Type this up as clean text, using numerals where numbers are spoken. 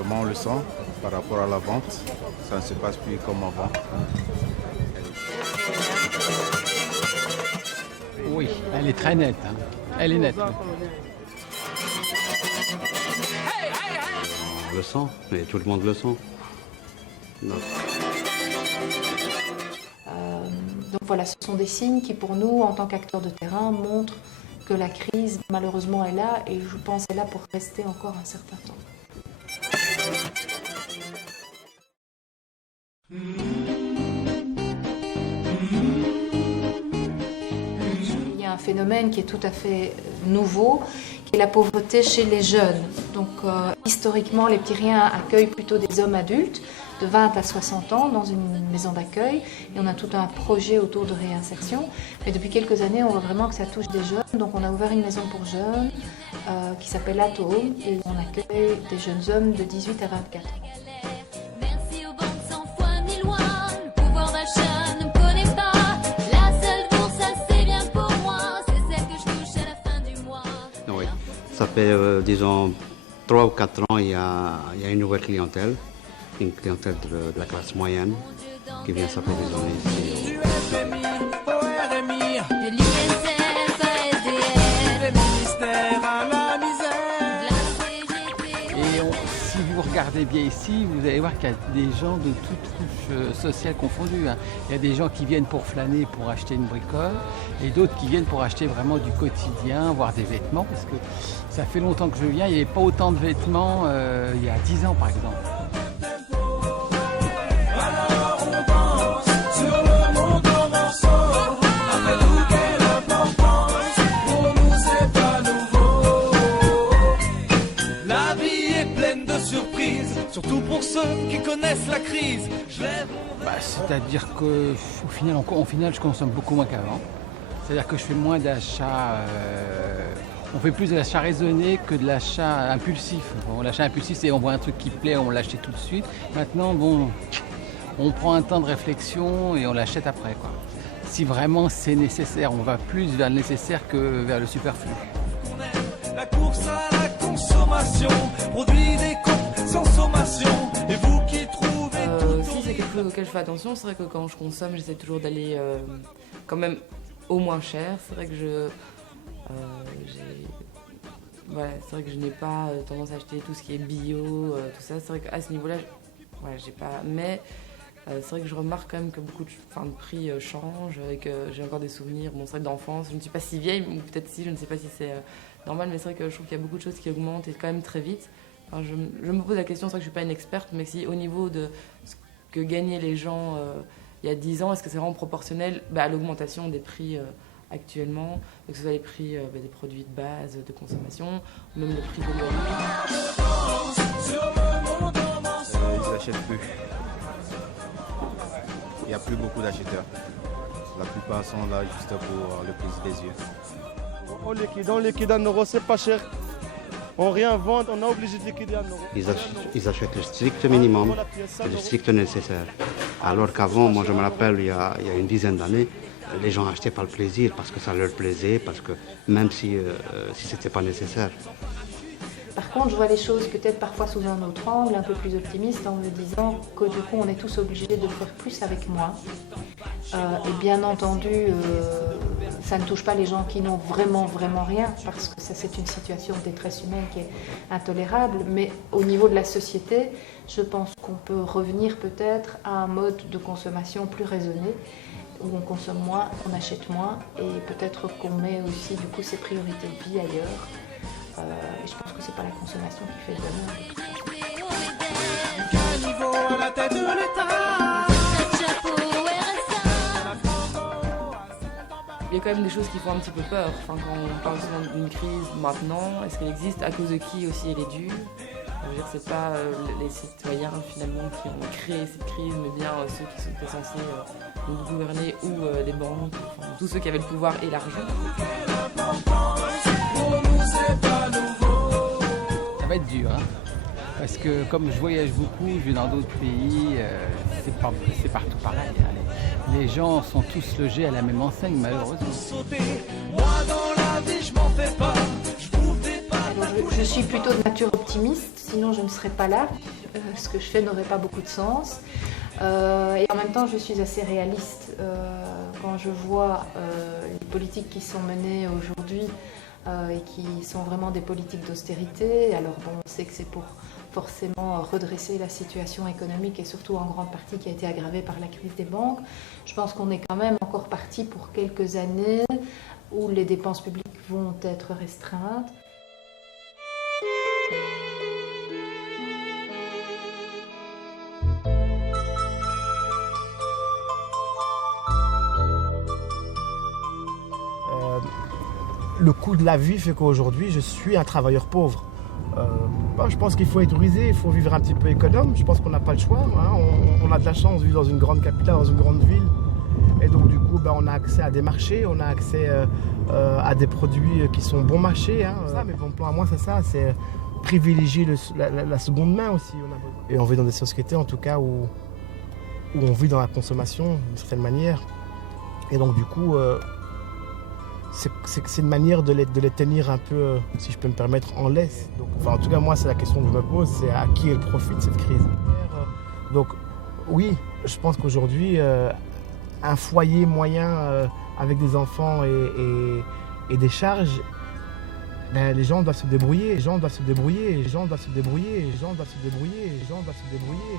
Vraiment, on le sent par rapport à la vente. Ça ne se passe plus comme avant. Oui, elle est très nette. Hein. Elle est nette. Oui. On le sent, mais tout le monde le sent. Non. Donc voilà, ce sont des signes qui pour nous, en tant qu'acteurs de terrain, montrent que la crise, malheureusement, est là et je pense est là pour rester encore un certain temps. Il y a un phénomène qui est tout à fait nouveau, qui est la pauvreté chez les jeunes. Donc historiquement, les petits riens accueillent plutôt des hommes adultes de 20 à 60 ans dans une maison d'accueil et on a tout un projet autour de réinsertion. Mais depuis quelques années, on voit vraiment que ça touche des jeunes. Donc on a ouvert une maison pour jeunes qui s'appelle At Home et on accueille des jeunes hommes de 18 à 24 ans. Ça fait, disons, 3 ou 4 ans, il y a une nouvelle clientèle, une clientèle de la classe moyenne qui vient s'approvisionner ici. Si vous regardez bien ici, vous allez voir qu'il y a des gens de toutes couches sociales confondues. Hein. Il y a des gens qui viennent pour flâner, pour acheter une bricole, et d'autres qui viennent pour acheter vraiment du quotidien, voire des vêtements, parce que ça fait longtemps que je viens, il n'y avait pas autant de vêtements il y a 10 ans par exemple. Surtout pour ceux qui connaissent la crise. C'est-à-dire qu'au final, je consomme beaucoup moins qu'avant. C'est-à-dire que je fais moins d'achats. On fait plus de l'achat raisonné que de l'achat impulsif. Bon, l'achat impulsif, c'est on voit un truc qui plaît, on l'achète tout de suite. Maintenant, on prend un temps de réflexion et on l'achète après, quoi. Si vraiment c'est nécessaire, on va plus vers le nécessaire que vers le superflu. La course à la consommation produit des sans sommation. Et vous qui trouvez si c'est quelque chose auquel je fais attention, c'est vrai que quand je consomme, j'essaie toujours d'aller quand même au moins cher. C'est vrai que c'est vrai que je n'ai pas tendance à acheter tout ce qui est bio, tout ça. C'est vrai qu'à ce niveau-là, j'ai pas. Mais c'est vrai que je remarque quand même que beaucoup de prix changent et que j'ai encore des souvenirs. Bon, c'est vrai d'enfance. Je ne suis pas si vieille, ou peut-être si. Je ne sais pas si c'est normal, mais c'est vrai que je trouve qu'il y a beaucoup de choses qui augmentent et quand même très vite. Enfin, je me pose la question, c'est vrai que je ne suis pas une experte, mais si au niveau de ce que gagnaient les gens il y a 10 ans, est-ce que c'est vraiment proportionnel à l'augmentation des prix actuellement, que ce soit les prix des produits de base, de consommation, ou même le prix de l'eau. Ils n'achètent plus. Il n'y a plus beaucoup d'acheteurs. La plupart sont là juste pour le plaisir des yeux. On liquide en euros, c'est pas cher. On réinvente, on est obligé de liquider en euros. Ils achètent le strict minimum, le strict nécessaire. Alors qu'avant, moi je me rappelle, il y a une dizaine d'années, les gens achetaient par le plaisir, parce que ça leur plaisait, parce que même si ce n'était pas nécessaire. Par contre, je vois les choses peut-être parfois sous un autre angle, un peu plus optimiste, en me disant que du coup, on est tous obligés de faire plus avec moins. Et bien entendu, ça ne touche pas les gens qui n'ont vraiment rien, parce que ça, c'est une situation de détresse humaine qui est intolérable. Mais au niveau de la société, je pense qu'on peut revenir peut-être à un mode de consommation plus raisonné, où on consomme moins, on achète moins, et peut-être qu'on met aussi du coup ses priorités de vie ailleurs. Et je pense que c'est pas la consommation qui fait le bonheur. Il y a quand même des choses qui font un petit peu peur. Enfin, quand on parle souvent d'une crise maintenant, est-ce qu'elle existe? À cause de qui aussi elle est due? Je veux dire, c'est pas les citoyens finalement qui ont créé cette crise, mais bien ceux qui sont censés nous gouverner ou les banques, enfin, tous ceux qui avaient le pouvoir et l'argent. Ça va être dur, hein, parce que comme je voyage beaucoup, je vais dans d'autres pays, c'est partout pareil. Hein. Les gens sont tous logés à la même enseigne, malheureusement. Je Je suis plutôt de nature optimiste, sinon je ne serais pas là. Ce que je fais n'aurait pas beaucoup de sens. Et en même temps, je suis assez réaliste. Quand je vois les politiques qui sont menées aujourd'hui et qui sont vraiment des politiques d'austérité, alors bon, on sait que c'est pour forcément redresser la situation économique et surtout en grande partie qui a été aggravée par la crise des banques. Je pense qu'on est quand même encore parti pour quelques années où les dépenses publiques vont être restreintes. Le coût de la vie fait qu'aujourd'hui, je suis un travailleur pauvre. Je pense qu'il faut être rusé, il faut vivre un petit peu économe. Je pense qu'on n'a pas le choix. Hein. On a de la chance de vivre dans une grande capitale, dans une grande ville. Et donc du coup, on a accès à des marchés, on a accès à des produits qui sont bon marché. Hein. Mais mon plan à moi, c'est ça, c'est privilégier la seconde main aussi. Et on vit dans des sociétés, en tout cas, où on vit dans la consommation, d'une certaine manière. Et donc du coup, c'est une manière de les tenir un peu, si je peux me permettre, en laisse. Donc, en tout cas, moi, c'est la question que je me pose, c'est à qui elle profite cette crise. Donc oui, je pense qu'aujourd'hui, un foyer moyen avec des enfants et des charges, les gens doivent se débrouiller, les gens doivent se débrouiller, les gens doivent se débrouiller, les gens doivent se débrouiller, les gens doivent se débrouiller.